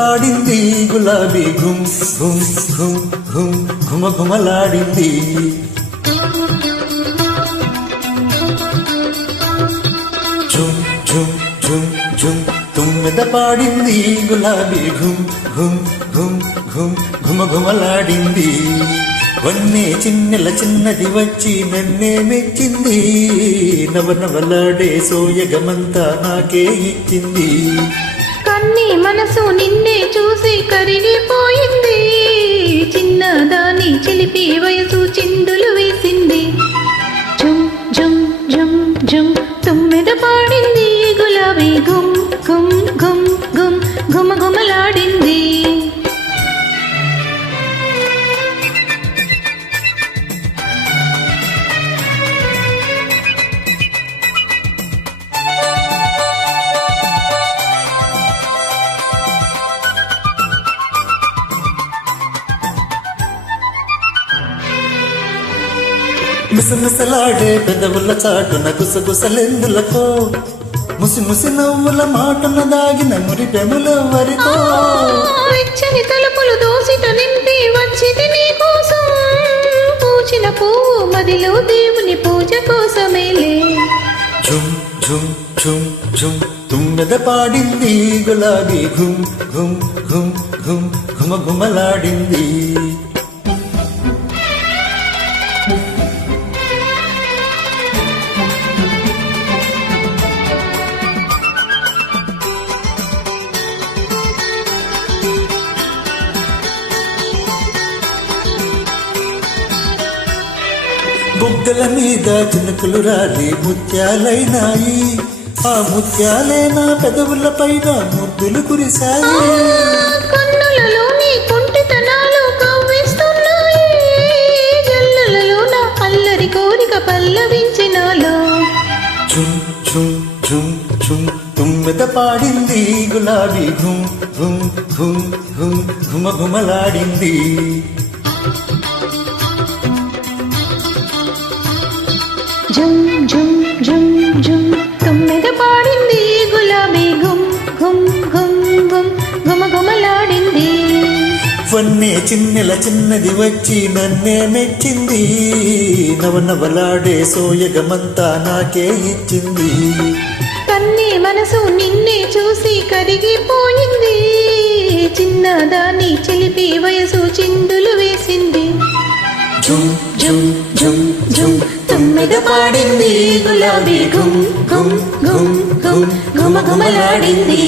పాడింది గులాబీ ఘుమ్ ఘుమ్ ఘుమ్ ఘుమ్ ఘుమఘుమలాడింది. ఝుమ్ ఝుమ్ ఝుమ్ ఝుమ్ తుమ్మెద పాడింది గులాబీ ఘుమ్ ఘుమ్ ఘుమ్ ఘుమ్ ఘుమఘుమలాడింది. వన్నే చిన్నెల చిన్నది వచ్చి నన్నే మెచ్చింది. నవనవలాడే సోయగమంతా నాకే ఇచ్చింది. కన్ని మనసు నిన్నే చూసి కరిగిపోయింది. చిన్నదాని చిలిపి వయసు చిందులు వేసింది. జుమ్ జుమ్ జుమ్ జుమ్ తుమ్మెద పాడింది గులాబీ గుమ్ గుమ్ గుమ్ గుమ్ ఘుమఘుమలాడింది. మిసమిసలాడే పెదవుల చాటున గుసగుసలెందులకో, ముసి ముసి నవ్వుల మాటన దాగిన మురిపెములెవ్వరికో. వెచ్చని తలుపులు దోసిట నింపి వచ్చింది నీ కోసం. పూచిన పువ్వు మదిలో దేవుని పూజ కోసమేలే. ఝుమ్ ఝుమ్ ఝుమ్ ఝుమ్ తుమ్మెద పాడింది గులాబీ ఘుమ్ ఘుమ్ ఘుమ్ ఘుమ్ ఘుమఘుమలాడింది. బుగ్గల మీద చినుకులు రాలి ముత్యాలైనాయి. ఆ ముత్యాలే నా పెదవుల పైన ముద్దులు కురిశాయి. కన్నులలో నీ కుంటితనాలు కవ్విస్తున్నాయి. జల్లులలో నా అల్లరి కోరిక పల్లవించినాలో. ఝుమ్ ఝుమ్ ఝుమ్ ఝుమ్ తుమ్మెద పాడింది గులాబీ ఘుమ్ ఘుమ్ ఘుమ్ ఘుమ్ ఘుమఘుమలాడింది. జుమ్ జుమ్ జుమ్ జుమ్ తుమ్మెద పాడింది గులాబీ గుమ్ గుమ్ గుమ్ గుమ్ ఘుమఘుమలాడింది. వన్నే చిన్నెల చిన్నది వచ్చి నన్నే మెచ్చింది. నవనవలాడే సోయగమంతా నాకే ఇచ్చింది. కన్ని మనసు నిన్నే చూసి కరిగిపోయింది. చిన్నదాని చిలిపి వయసు చిందులు వేసింది. ఝుమ్ ఝుమ్ ఝుమ్ ఝుమ్ తుమ్మెద పాడింది గులాబీ గుమ్ గుమ్ గుమ్ గుమ్ ఘుమఘుమలాడింది.